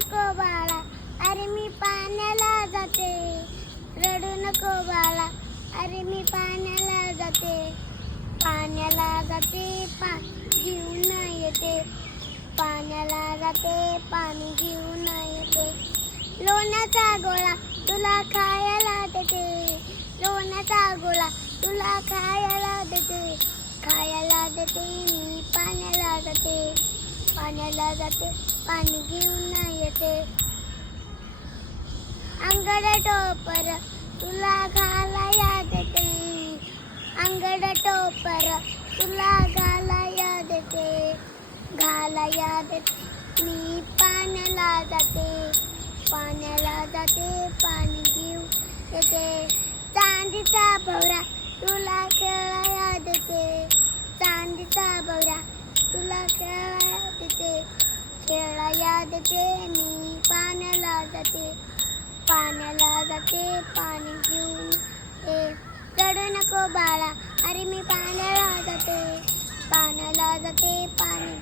नको बाळा, अरे मी पाण्याला जाते. रडू नको बाळा, अरे मी पाण्याला जाते. पाण्याला जाते, पाणी घेऊन येते. पाण्याला जाते, पाणी घेऊन येते. लोण्याचा गोळा तुला खायला देते. लोण्याचा गोळा तुला खायला देते. खायला देते, मी पाण्याला जाते. पाण्याला जाते, पाणी घेऊन येते. अंगड टोपर तुला घालाया देते. अंगड टोपर तुला घालाया देते. घालाया देते, मी पाण्याला जाते. पाण्याला जाते, पाणी घेऊन येते. चांदीचा भवरा तुला खेळाया देते. चांदीचा भवरा तुला खेळाया देते. खेळाया देते, मी पाण्याला जाते. पाण्याला जाते, पाणी घेऊन ये. रडू नको बाळा, अरे मी पाण्याला जाते. पाण्याला जाते, पाणी